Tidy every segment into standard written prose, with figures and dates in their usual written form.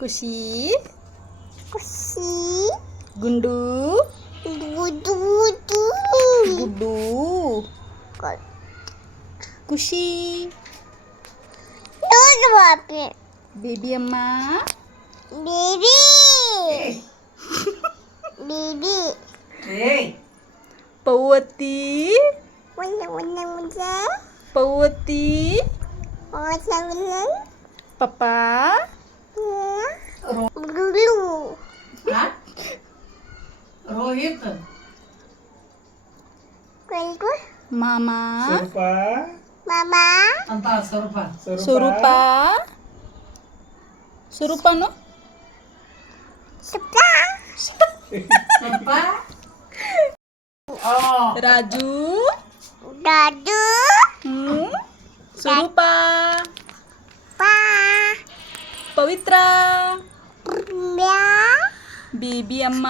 ಖುಷಿ ಖುಷಿ ಗುಂಡು ಗುಡು ಗುಡ್ಡು ಖುಷಿ ನೋಡು ಪಾಪಿ ಬೇಬಿ ಅಮ್ಮ ಬೇಬಿ ಬೇಬಿ ಪೌವತ್ತಿ ಮುಂದೆ ಪೌವತ್ತಿ ಪಪ್ಪ ಗುಡು ರೋಹಿತ್ ಕೈಗೂ ಮಾಮ ಮಾಮ ಅಂತ ಸ್ವರೂಪ ಸ್ವರೂಪ ಸ್ವರೂಪನು ಸುಪ್ಪ ಸ್ವಲ್ಪ ರಾಜು ದಾದು ಸ್ವರೂಪ ಪಾ ಪವಿತ್ರ ಬ್ಯಾ ಬೇಬಿ ಅಮ್ಮ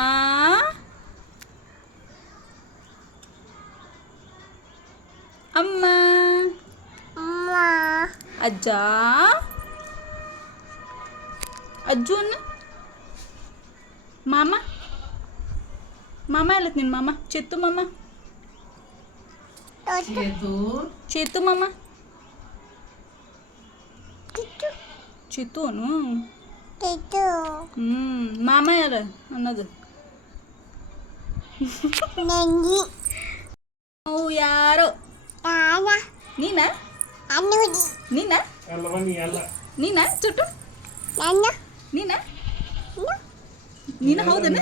ಅಮ್ಮ ಅಮ್ಮ ಅಜ್ಜ ಅಜ್ಜು ಅನ್ನ ಮಾಮ ಮಾಮ ಎಲ್ಲತ್ ನಿನ್ನ ಮಾಮ ಚೇತು ಮಾಮ ಚೇತು ಚೇತು ಮಾಮ ತುತ್ತು ಚೇತು ಅನು ತುತ್ತು ಮಾಮ ಯಾರ ಅನ್ನೋದು ನಂಗಿ ಅವು ಯಾರೋ ಯಾರ ನೀನ ಅನ್ನೋದಿ ನೀನ ನೀನ ಚುಟ್ಟು ನನ್ನ ನೀನ ನೀನ ಹೌದನ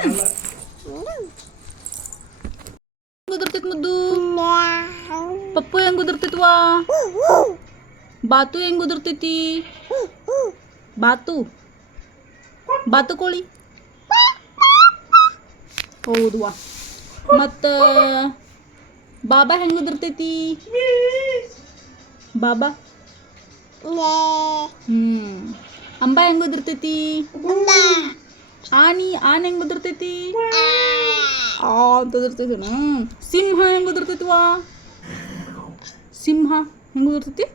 ಉದುರ್ತೈತ್ ಮುದ್ದು ಪಪ್ಪು ಹೆಂಗ್ ಉದುರ್ತೈತ್ವಾ ಬಾತು ಹೆಂಗ್ ಉದುರ್ತೈತಿ ಬಾತು ಬಾತು ಕೋಳಿ ಹೌದುವಾ ಮತ್ತು ಬಾಬಾ ಹೆಂಗ್ ಉದುರ್ತೈತಿ ಬಾಬಾ ಅಂಬ ಹೆಂಗ್ ಉದುರ್ತೈತಿ ಆನಿ ಹೆಂಗ್ ಉದುರ್ತೈತಿ ಅಂತ ಉದುರ್ತೈತಿ ಸಿಂಹ ಹೆಂಗ್ ಉದುರ್ತೈತಿವಾ ಸಿಂಹ ಹೆಂಗ್ ಉದುರ್ತೈತಿ